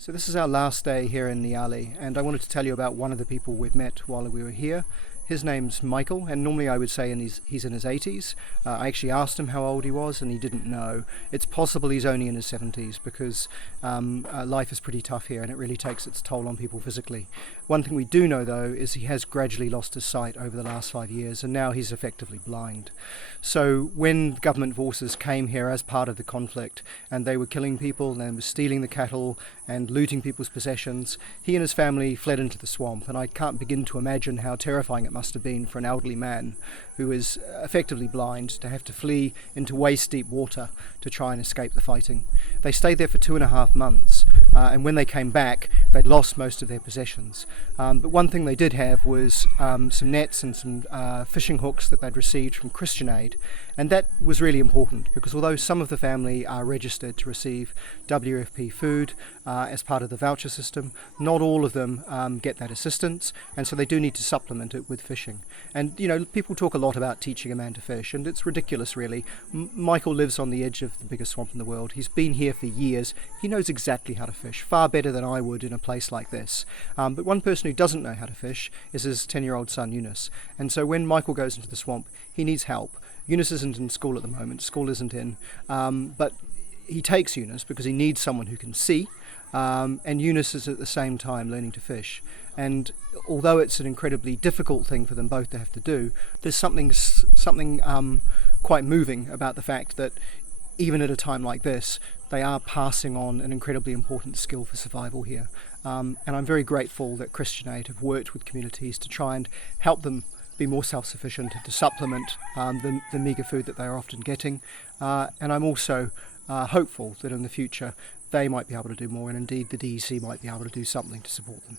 So this is our last day here in Niali, and I wanted to tell you about one of the people we've met while we were here. His name's Michael, and normally I would say he's in his 80s. I actually asked him how old he was, and he didn't know. It's possible he's only in his 70s because life is pretty tough here, and it really takes its toll on people physically. One thing we do know, though, is he has gradually lost his sight over the last 5 years, and now he's effectively blind. So when government forces came here as part of the conflict, and they were killing people and were stealing the cattle and looting people's possessions, he and his family fled into the swamp, and I can't begin to imagine how terrifying it must have been for an elderly man who is effectively blind to have to flee into waist-deep water to try and escape the fighting. They stayed there for 2.5 months, and when they came back, they'd lost most of their possessions. But one thing they did have was some nets and some fishing hooks that they'd received from Christian Aid, and that was really important because although some of the family are registered to receive WFP food as part of the voucher system, not all of them get that assistance, and so they do need to supplement it with fishing. And you know, people talk a lot about teaching a man to fish, and it's ridiculous really. Michael lives on the edge of the biggest swamp in the world. He's been here for years. He knows exactly how to fish, far better than I would in a place like this. But one person who doesn't know how to fish is his 10-year-old son Eunice, and so when Michael goes into the swamp, he needs help. Eunice isn't in school at the moment, school isn't in, but he takes Eunice because he needs someone who can see, and Eunice is at the same time learning to fish. And although it's an incredibly difficult thing for them both to have to do, there's something quite moving about the fact that even at a time like this, they are passing on an incredibly important skill for survival here. And I'm very grateful that Christian Aid have worked with communities to try and help them be more self-sufficient and to supplement the meagre food that they are often getting. And I'm also hopeful that in the future they might be able to do more, and indeed the DEC might be able to do something to support them.